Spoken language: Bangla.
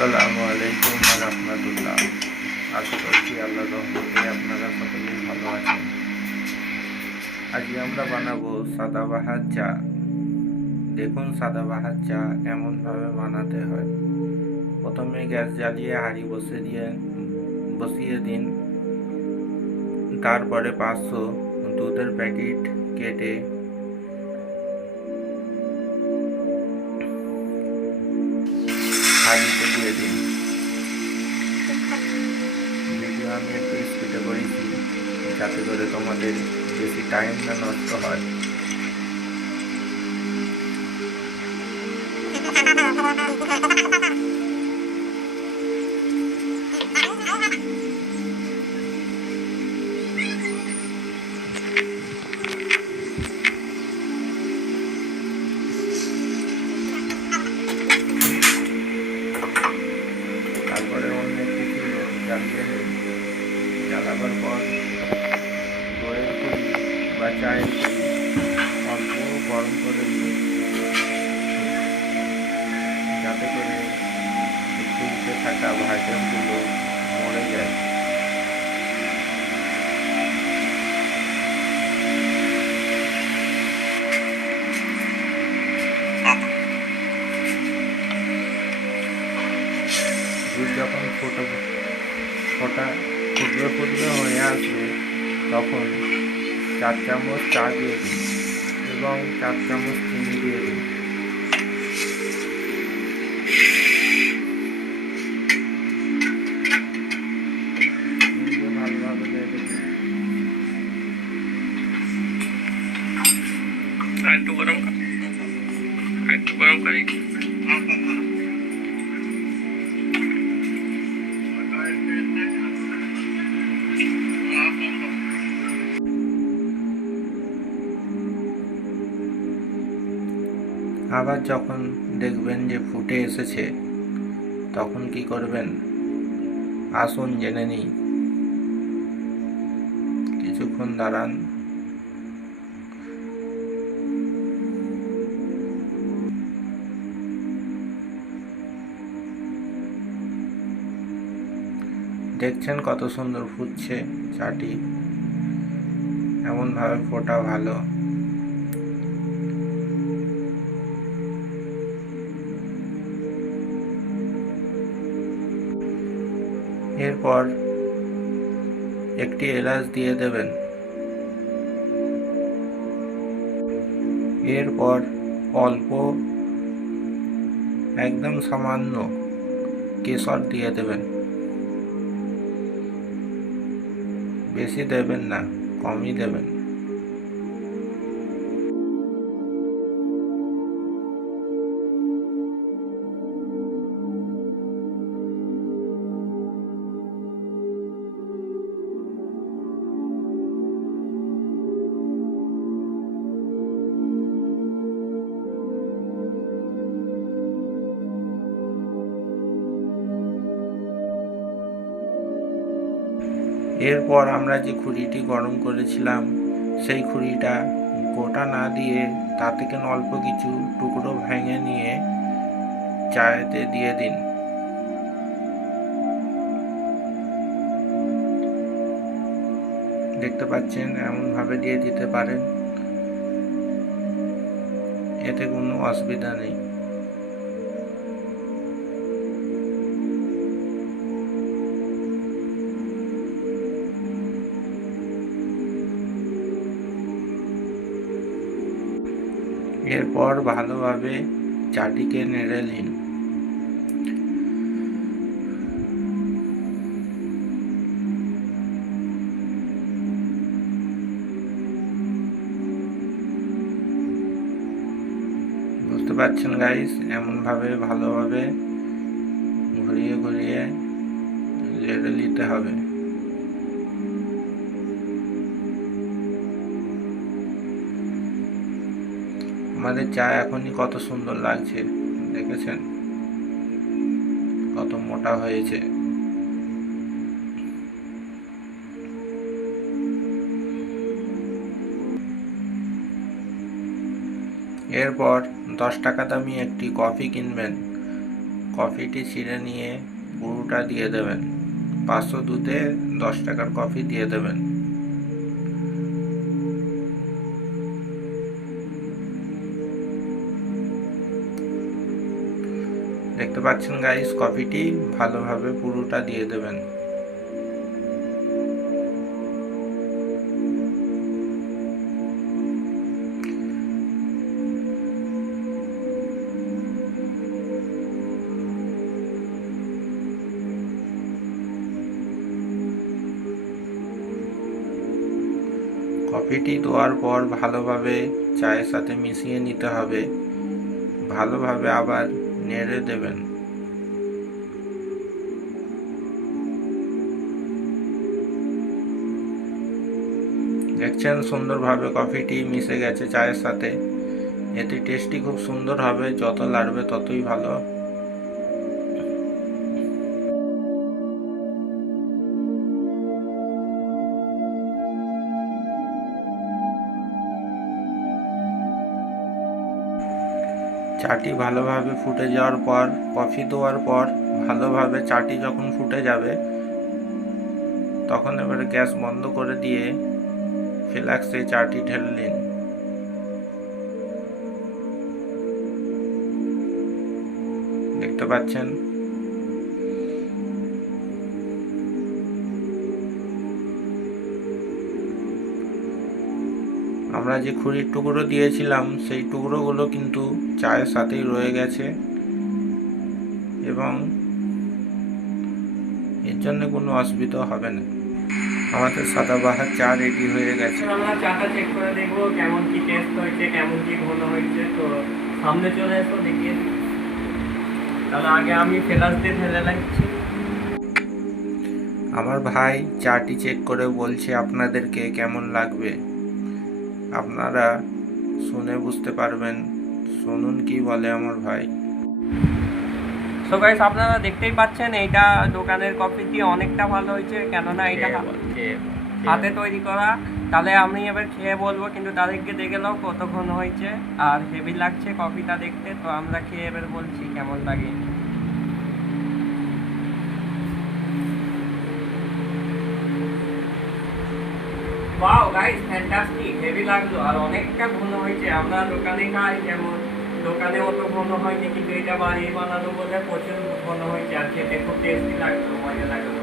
আসসালামু আলাইকুম রহমতুল্লাহ। আশা করছি আল্লাহ রহমতে আপনারা সকলেই ভালো আছেন। আজকে আমরা বানাবো সাদাবাহার চা। দেখুন সাদাবাহার চা কেমনভাবে বানাতে হয়। প্রথমে গ্যাস জ্বালিয়ে হাঁড়ি বসে দিয়ে বসিয়ে দিন। তারপরে পাঁচশো দুধের প্যাকেট কেটে আমি একটু স্পিডে করেছি যাতে করে তোমাদের বেশি টাইম না নষ্ট হয়। তারপরে অন্য জ্বালাবার পর দইয়ের খুলি বা চায়ের খুলি অল্প গরম করে যাতে করে খুলিতে থাকা ভাইটামগুলো মরে যায়। দুধ যখন ফোটা ফোটা ফুটবে ফুটবে হয়ে আসবে তখন চার চামচ চা দিয়ে দিন এবং চার চামচ চিনি দিয়ে দিন। একটু গরম একটু গরম করি আবার যখন দেখবেন যে ফুটে এসেছে, তখন কি করবেন? আসুন জেনে নিই। কিছুক্ষণ দাঁড়ান। দেখছেন কত সুন্দর ফুটছে চাটি? এমনভাবে ফোটা ভালো। এরপর একটি এলাচ দিয়ে দেবেন। এরপর অল্প, একদম সামান্য কেশর দিয়ে দেবেন। বেশি দেবেন না, কমই দেবেন। এরপর আমরা যে খুঁড়িটি গরম করেছিলাম, সেই খুঁড়িটা গোটা না দিয়ে তা থেকে অল্প কিছু টুকরো ভেঙে নিয়ে চায়েতে দিয়ে দিন। দেখতে পাচ্ছেন, এমনভাবে দিয়ে দিতে পারেন। এতে কোনো অসুবিধা নেই। এরপর ভালোভাবে চাটিকে নেড়ে নিন। বুঝতে পারছেন গাইস এমনভাবে ভালোভাবে ঘুরিয়ে ঘুরিয়ে লেড়ে নিতে হবে। আমাদের চা এখনই কত সুন্দর লাগছে, দেখেছেন? কত মোটা হয়েছে। এরপর দশ টাকা দামি একটি কফি কিনবেন। কফিটি ছিঁড়ে নিয়ে পুরোটা দিয়ে দেবেন। পাঁচশো দুধে দশ টাকার কফি দিয়ে দেবেন। দেখতে পাচ্ছেন গাইস কফিটি ভালোভাবে পুরোটা দিয়ে দেবেন। কফিটি দেওয়ার পর ভালোভাবে চায়ের সাথে মিশিয়ে নিতে হবে। ভালোভাবে আবার নেড়ে দেবেন। দেখছেন, সুন্দরভাবে কফিটি মিশে গেছে চায়ের সাথে। এতে টেস্টটি খুব সুন্দর হবে, যত লাড়বে ততই ভালো। চাটি ভালোভাবে ফুটে যাওয়ার পর, কফি দেওয়ার পর, ভালোভাবে চাটি যখন ফুটে যাবে, তখন এবারে গ্যাস বন্ধ করে দিয়ে ফ্লাক্সে চাটি ঢেলে নিন। দেখতে পাচ্ছেন? আমরা যে খুঁড়ির টুকরো দিয়েছিলাম সেই টুকরোগুলো কিন্তু চায়ের সাথেই রয়ে গেছে। এবং এর জন্য কোনো অসুবিধা হবে না। আমাদের সাদাবাহার চা রেডি হয়ে গেছে। আমরা চাটা চেক করে দেখব কেমন কি টেস্ট হয়েছে কেমন কি ঘন হয়েছে। তো সামনে চলে এসো দিই। তাহলে আগে আমি ফেলাস দিয়ে ঢেলে লাগছি আমার ভাই চাটি চেক করে বলছে আপনাদেরকে কেমন লাগবে। আপনারা শুনে বুঝতে পারবেন। শুনুন কি বলে আমার ভাই। সো গাইস আপনারা দেখতেই পাচ্ছেন এইটা দোকানের কফি দিয়ে অনেকটা ভালো হয়েছে কেননা এটা হাতে তৈরি করা। তাহলে আমি এবার খেয়ে বলব কিন্তু তাদেরকে দেখে নাও কত ঘন হয়েছে আর হেভি লাগছে কফিটা দেখতে তো আমরা খেয়ে এবার বলছি কেমন লাগে। ওয়াও গাইস ফ্যান্টাস্টিক হেভি লাগল। আর অনেকটা ঘন হয়েছে। আমরা দোকানে খাই, যেমন দোকানে অত ঘন হয়নি, কিন্তু এটা বাড়ি বানানো বোধ হয় প্রচুর ঘন হয়েছে। আর খেতে খুব টেস্টি লাগল, মজা লাগল।